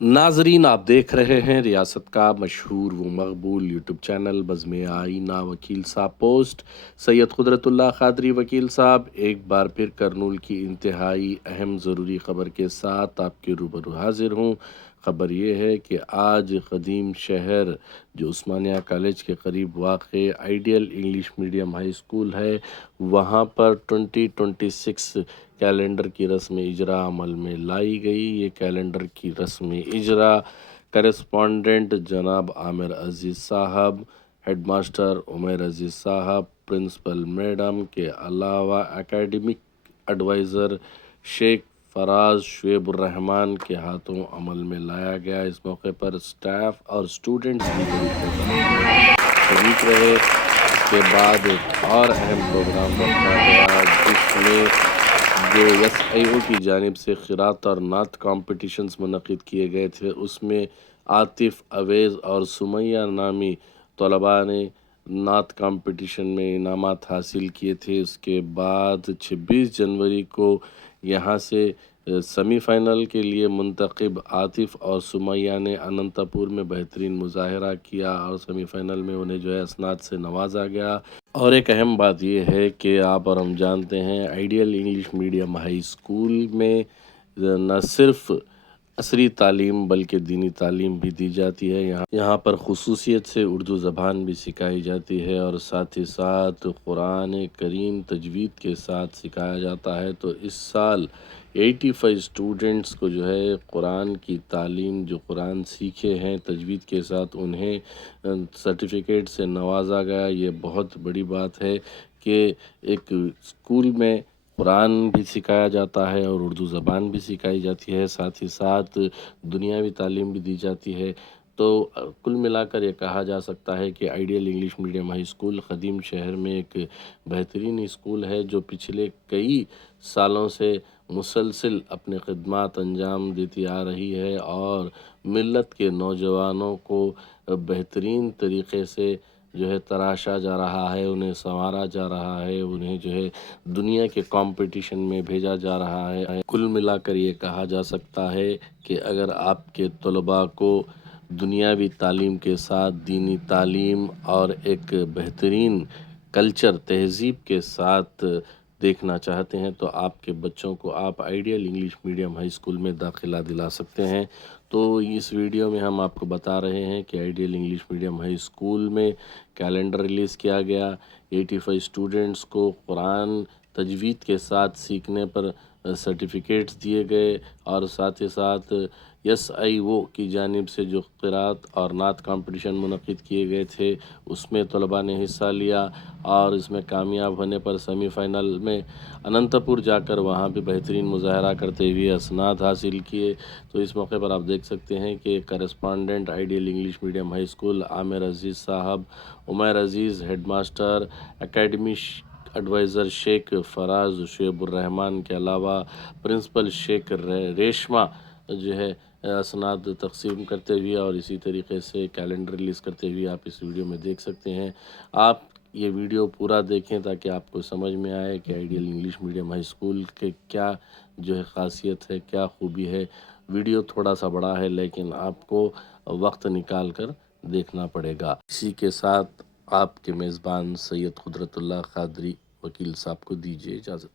नाजरीन, आप देख रहे हैं रियासत का मशहूर व मकबूल यूट्यूब चैनल बज़्म आईना वकील साहब पोस्ट। सैयद कुदरतुल्लाह क़ादरी वकील साहब एक बार फिर करनूल की इंतहाई अहम ज़रूरी ख़बर के साथ आपके रूबरू हाजिर हूँ। ख़बर ये है कि आज क़दीम शहर जो उस्मानिया कॉलेज के करीब वाक़ ideal English medium high school है, वहाँ पर 2026 कैलेंडर की रस्म इजरा अमल में लाई गई। ये कैलेंडर की रस्म इजरा करेस्पॉन्डेंट जनाब आमिर अज़ीज़ साहब, हेडमास्टर उमर अज़ीज़ साहब, प्रिंसिपल मैडम के अलावा एकेडमिक एडवाइज़र शेख फराज शुएबुर्रहमान के हाथों अमल में लाया गया। इस मौके पर स्टाफ और स्टूडेंट्स भी बड़ी तादाद में शरीक रहे। इसके बाद एक और अहम प्रोग्राम रखा गया जिसमें जो एसआईओ की जानिब से क़िरात और नात कॉम्पिटिशन्स मुनक़िद किए गए थे, उसमें आतिफ़, अवैज़ और सुमैया नामी तलबा ने नात कॉम्पिटिशन में इनामात हासिल किए थे। उसके बाद 26 जनवरी को यहाँ से सेमीफ़ाइनल के लिए मुंतखब आतिफ़ और सुमैया ने अनंतपुर में बेहतरीन मुज़ाहरा किया और सेमीफ़ाइनल में उन्हें जो है असनाद से नवाजा गया। और एक अहम बात यह है कि आप और हम जानते हैं ideal English medium high school में न सिर्फ़ असरी तालीम बल्कि दीनी तालीम भी दी जाती है। यहाँ पर खुसूसियत से उर्दू ज़बान भी सिखाई जाती है और साथ ही साथ कुरान करीम तजवीद के साथ सिखाया जाता है। तो इस साल 85 स्टूडेंट्स को जो है कुरान की तालीम, जो कुरान सीखे हैं तजवीद के साथ, उन्हें सर्टिफिकेट से नवाजा गया। ये बहुत बड़ी बात है कि एक स्कूल में कुरान भी सिखाया जाता है और उर्दू ज़बान भी सिखाई जाती है, साथ ही साथ दुनियावी तालीम भी दी जाती है। तो कुल मिलाकर ये कहा जा सकता है कि ideal English medium high school क़दीम शहर में एक बेहतरीन स्कूल है जो पिछले कई सालों से मुसलसिल अपने ख़िदमात अंजाम देती आ रही है और मिल्लत के नौजवानों को बेहतरीन तरीक़े से जो है तराशा जा रहा है, उन्हें संवारा जा रहा है, उन्हें जो है दुनिया के कंपटीशन में भेजा जा रहा है। कुल मिलाकर ये कहा जा सकता है कि अगर आपके तलबा को दुनियावी तालीम के साथ दीनी तालीम और एक बेहतरीन कल्चर तहज़ीब के साथ देखना चाहते हैं तो आपके बच्चों को आप ideal English medium high school में दाखिला दिला सकते हैं। तो इस वीडियो में हम आपको बता रहे हैं कि ideal English medium high school में कैलेंडर रिलीज़ किया गया। 85 स्टूडेंट्स को कुरान तजवीद के साथ सीखने पर सर्टिफिकेट्स दिए गए और साथ ही साथ एसआईओ की जानिब से जो क़िरात और नात कंपटीशन मुनक़िद किए गए थे उसमें तलबा ने हिस्सा लिया और इसमें कामयाब होने पर सेमीफ़ाइनल में अनंतपुर जाकर वहाँ भी बेहतरीन मुज़ाहरा करते हुए असनाद हासिल किए। तो इस मौके पर आप देख सकते हैं कि correspondent ideal English medium high school Aamir Aziz sahab, Umar Aziz headmaster, academy adviser Sheikh Faraz Shuaiburrahman के अलावा प्रिंसिपल शेख रेशमा जो है असनाद तकसीम करते हुए और इसी तरीके से कैलेंडर रिलीज़ करते हुए आप इस वीडियो में देख सकते हैं। आप ये वीडियो पूरा देखें ताकि आपको समझ में आए कि ideal English medium high school के क्या जो है ख़ासियत है, क्या खूबी है। वीडियो थोड़ा सा बड़ा है लेकिन आपको वक्त निकाल कर देखना पड़ेगा। इसी के साथ आपके मेज़बान सैयद कुदरतुल्लाह क़ादरी वकील साहब को दीजिए इजाज़त।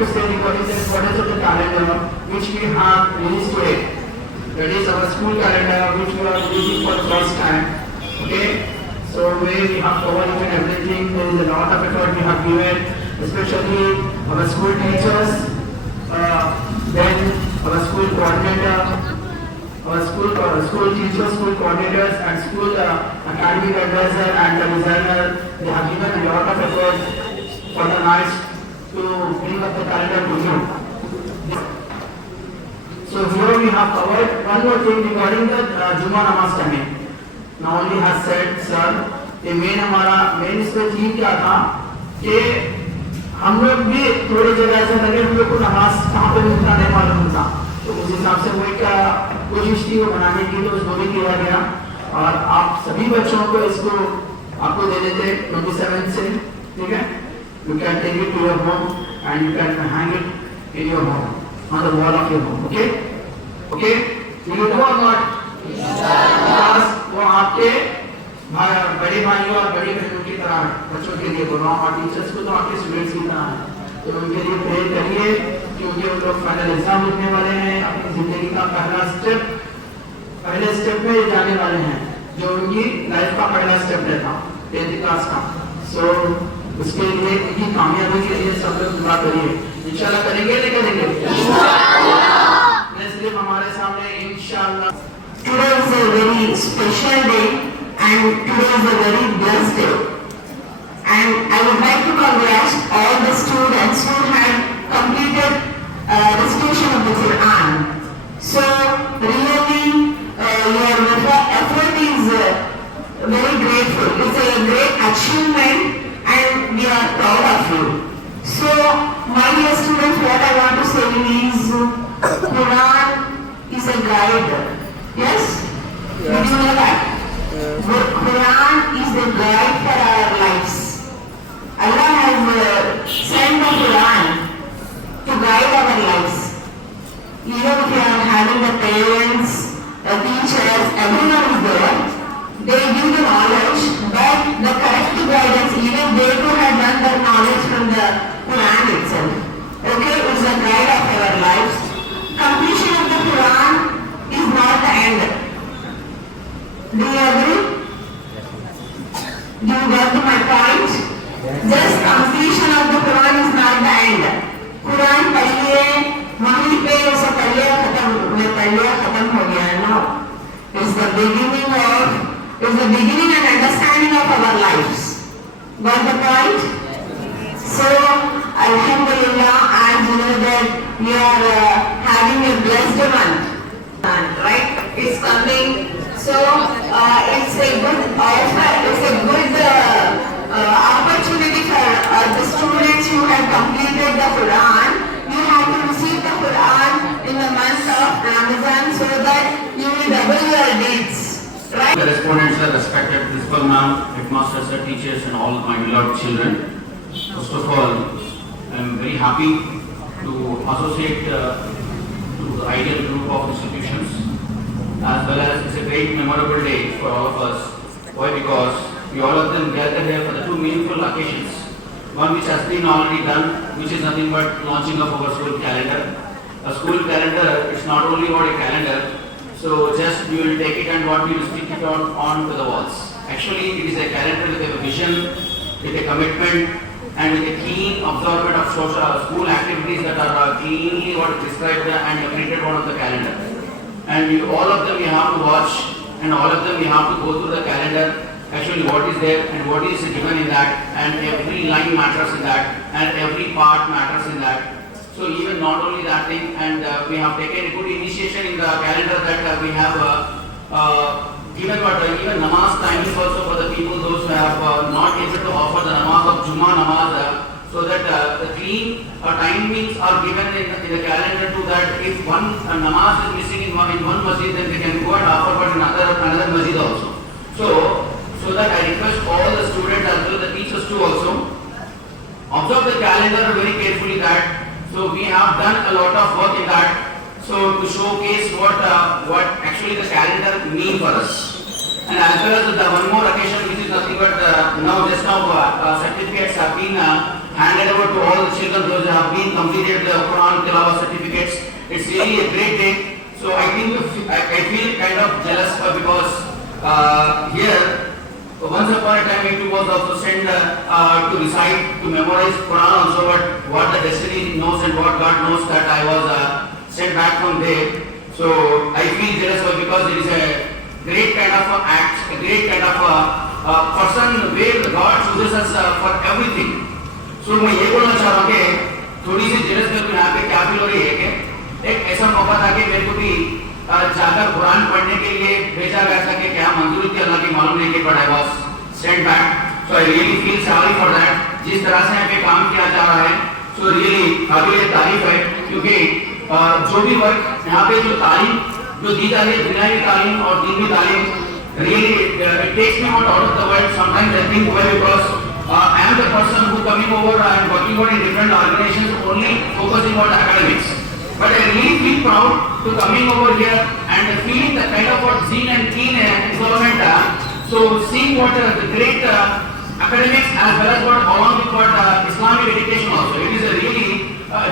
to say the what is the calendar which we have released today. That is our school calendar which we are releasing for the first time. Okay, so where we have covered even everything. There is a lot of effort we have given, especially our school teachers, then our school coordinator, our school teachers, school coordinators, and school academic advisor and the designer. They have given a lot of effort for the nights to bring up the calendar to you. So here we have covered one more thing regarding the Juma Namaz timing. Now only has said, sir, ये main इसमें theme क्या था कि हम लोग भी थोड़ी जगह ऐसा लगे हम लोग को नमाज कहाँ पे मिलता नहीं मालूम था, तो उस हिसाब से वो एक कोशिश थी वो बनाने की, तो उसको भी किया गया और आप सभी बच्चों को इसको आपको दे देते 27 से, ठीक है? You can take it to your home and you can hang it in your home, on the wall of your home. Okay? Okay? You will do or not? Because वो आपके बड़े भाइयों और बड़ी बहनों की तरह बच्चों के लिए बोलो और टीचर्स को तो आपके स्टूडेंट्स की तरह है, तो उनके लिए प्रे करिए क्योंकि उन लोग फाइनल एग्जाम लिखने वाले हैं, अपनी जिंदगी का पहले स्टेप में जाने वाले हैं, जो उनकी लाइफ का पहला स्टेप रहता 10th क्लास का. सो उसके लिए इनकी कामयाबी के लिए सब लोग दुआ करिए. इंशाल्लाह करेंगे नहीं करेंगे? इसलिए हमारे सामने इंशाल्लाह. Today is a very special day and today is a very blessed day. And I would like to congratulate all the students who had completed recitation of the Quran. So really your effort is very grateful. It's a great achievement and we are proud of you. So my dear students, what I want to say is Quran is a guide. Yes? Did you know that? The Quran is the guide for our lives. Allah has sent the Quran to guide our lives. Even if you are having the parents, the teachers, everyone is there, they give the knowledge, but the correct guidance, even they too have done the knowledge from the Quran itself. Okay, it's a guide of our lives. Completion of the Quran is not the end. Do you agree? Do you got my point? Just completion of the Quran is not the end. Quran पढ़िए, वहीं पे उसे पढ़िए खत्म हो गया है ना. It's the beginning and understanding of our lives. Got the point? So, Alhamdulillah, as you know that we are having a blessed month, right? It's coming. So, it's a good offer, it's a good opportunity for the students who have completed the Quran. You have to receive the Quran in the month of Ramadan so that you will double your deeds. Right? The respondents are respected principal ma'am, headmasters, teachers and all my beloved children. First of all, I am very happy to associate to the ideal group of institutions, as well as it's a great memorable day for all of us. Why? Because we all of them gathered here for the two meaningful occasions. One which has been already done, which is nothing but launching of our school calendar. A school calendar, it's not only about a calendar, so just we will take it and what we will stick it on to the walls. Actually, it is a calendar with a vision, with a commitment, and with a keen observation of school activities that are cleanly what is described and printed on the calendar. And all of them we have to watch, and all of them we have to go through the calendar, actually what is there and what is given in that, and every line matters in that, and every part matters in that. So even not only that thing, and we have taken a good initiation in the calendar that we have given, but even namaz timing also for the people, those who have not able to offer the namaz of Juma namaz, so that the clean timings are given in the calendar to that if one namaz is missing in one masjid, then they can go and offer but in another masjid also. So that I request all the students as well the teachers too also observe the calendar very carefully that. So we have done a lot of work in that. So to showcase what actually the calendar means for us. And as well as the one more occasion which is nothing but now certificates have been handed over to all the children those who have been completed the Quran Tilawah certificates. It's really a great day. So I think I feel kind of jealous because here once upon a time it was also sent to recite, to memorize Quran also, but what the destiny knows and what God knows that I was sent back from there. So I feel jealous because it is a great kind of act, a great kind of person where God chooses us for everything. So मैं ये बोलना चाह रहा हूँ कि थोड़ी सी jealous मेरे को यहाँ पे क्या फील हो रही है कि एक ऐसा मौका था कि मेरे को भी जाकर कुरान पढ़ने के लिए भेजा गया था कि क्या मंजूरी थी अल्लाह की मालूम नहीं कि but I was sent back. So I really feel sorry for that. जिस तरह से यहाँ पे काम किया जा रहा है सो रियली काबिल तारीफ है क्योंकि जो भी वर्क यहाँ पे जो तालीम जो दी जा रही है दुनियावी तालीम और दीनी तालीम really it takes me out of the world. Sometimes I think well because I am the person who coming over and working out in different organizations only focusing on academics. But I really feel proud to coming over here and feeling the kind of what zeal and keen environment. So seeing what the great academics as well as what along with what Islamic education also. It is a really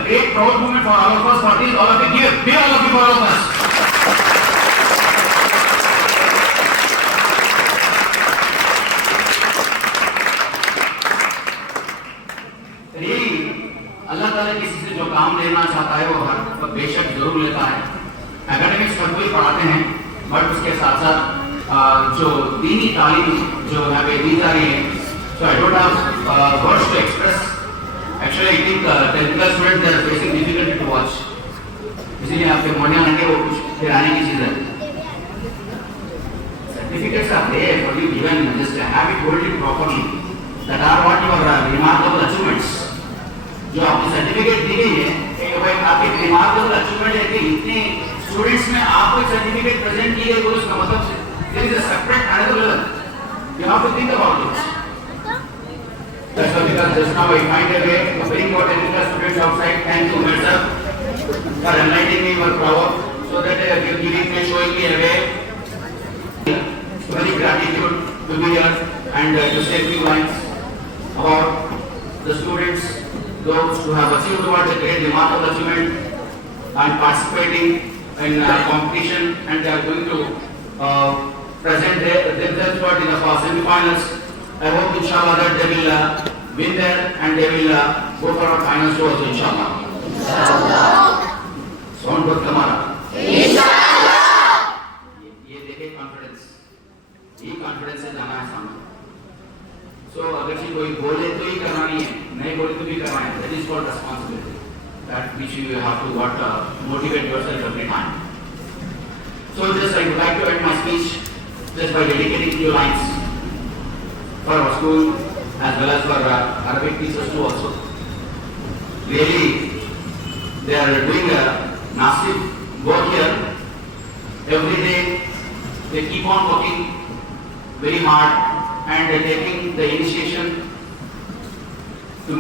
great proud moment for all of us. For this, all of you give all of you for all of us. अल्लाह ताला किसी से जो काम लेना चाहता है वो हर बेशक जरूर लेता है. एकेडमिक्स सब कोई पढ़ाते हैं बट उसके साथ साथ जो दीनी तालीम जो यहाँ पे दी जा रही है so I don't have words to express. Actually I think 10th class student they are facing difficulty to watch. इसीलिए आपके मन आएंगे वो कुछ खिलाने की चीज़ है. Certificates are there for you given, just have it hold it properly. That are what your remarkable achievements. जो आपकी सर्टिफिकेट दी गई है कि भाई आपके रिमार्केबल अचीवमेंट है कि इतने स्टूडेंट्स में आपको सर्टिफिकेट प्रेजेंट की गई, उसका मतलब there is a separate another level. You have to think about it. That's why because just now I find a way to bring out technical students outside. Thank you, Mirza, for enlightening me your power so that you're giving me, showing me a way. Very gratitude to be here and to say few lines about the students, those who have achieved what a great remarkable achievement and participating in competition, and they are going to present themselves what in the semi-finals. I hope inshallah that they will win there and they will go for our finals too also inshallah. Sound बहुत कमाल. ये देखे confidence. ये confidence से जाना है सामने. So अगर जी कोई बोले तो ही करना नहीं है, नहीं बोले तो भी करना है. That is called responsibility. That which you have to motivate yourself every time. So just I would like to end my speech just by dedicating few lines for our school as well as for Arabic teachers too also. Really, they are doing a massive work here. Every day they keep on working very hard and taking the initiation to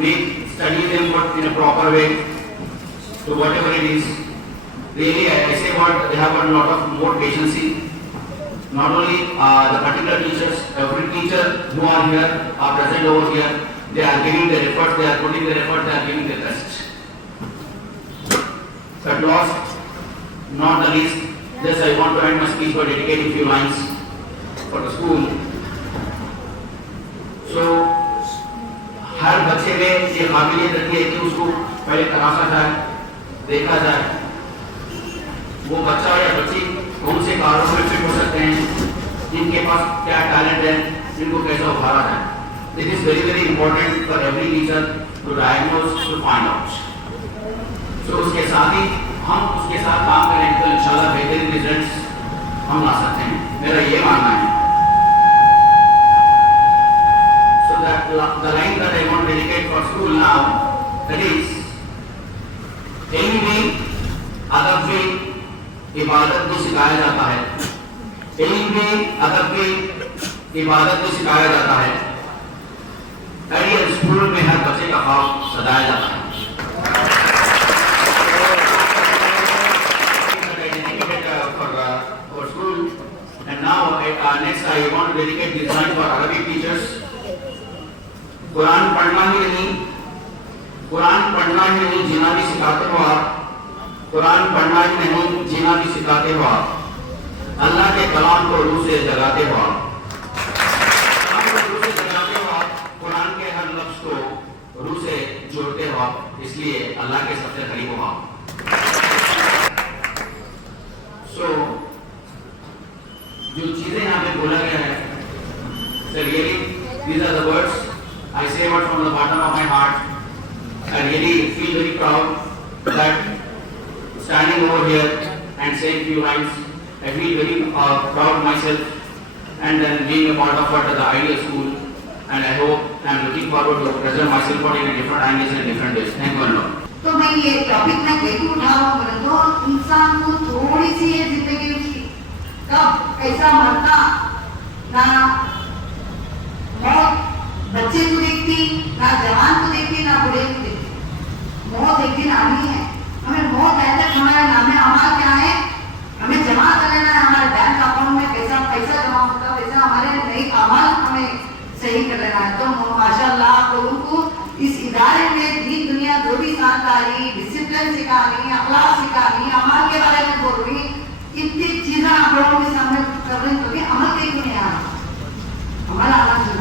study them in a proper way to whatever it is. Really, I say what they have a lot of more patience. Not only the particular teachers, every teacher who are here are present over here. They are giving their effort, they are putting their effort, they are giving their best. But last, not the least, just I want to end my speech by dedicating few lines for the school. So, हर बच्चे में ये काबिलियत रहती है कि उसको पहले तराशा जाए, देखा जाए, वो बच्चा या बच्ची कौन से कारों में फिट हो सकते हैं, जिनके पास क्या टैलेंट है, जिनको कैसे उभारा जाए. This is very very important for every teacher to diagnose, to find out. So उसके साथ ही हम उसके साथ काम करें तो इंशाल्लाह बेहतरीन रिजल्ट्स हम ला सकते हैं. मेरा ये मानना है. So that the line that I want to dedicate for school now, that is, ilm में, adab में, इबादत को सिखाया जाता है. इल्म में, अदब में, इबादत को सिखाया जाता है. और स्कूल में हर बच्चे का ख्वाब सजाया जाता है. For school, and now next I want to dedicate this line for Arabic teachers. Quran पढ़ना ही नहीं قرآن پڑھنا ہی نہیں جینا بھی سکھاتے ہو آپ. قرآن پڑھنا ہی نہیں جینا بھی سکھاتے ہو آپ. اللہ کے کلام کو روح سے جگاتے ہو آپ. کلام کو روح سے جگاتے ہو آپ. قرآن کے ہر لفظ کو روح سے جوڑتے ہو آپ. اس لیے اللہ کے سب سے قریب ہو آپ. سو جو چیزیں یہاں پہ بولا گیا ہے, so really these are the words I say out from the bottom of my heart. I really feel very proud that standing over here and saying few lines, I feel very proud myself and then being a part of what the Ideal School, and I hope I am looking forward to present myself in a different angles and different ways. Thank you a lot. تو میں یہ topic میں دیکھ اٹھاؤں بولے تو انسان کو تھوڑی سی ہے زندگی اس کی, کب ایسا مرتا نہ موت بچے کو دیکھتی, نہ جوان کو دیکھتی, نہ بوڑھے کو دیکھتی. موت ایک دن آنی ہے. ہمیں موت آئے تک ہمارے نام عمل کیا ہے, ہمیں جمع کر لینا ہے. ہمارے بینک اکاؤنٹ میں کیسا پیسہ جمع ہوتا ہے ویسا ہمارے نئی عمل ہمیں صحیح کر لینا ہے. تو ماشاء اللہ آپ لوگوں کو اس ادارے میں دین دنیا جو بھی جانکاری, ڈسپلن سکھانی, اخلاق سکھانی, عمل کے بارے میں بول رہی, اتنی چیزیں آپ لوگوں کے سامنے کر رہی ہیں, تو عمل کہیں نہیں آ رہا, عمل آنا چاہیے.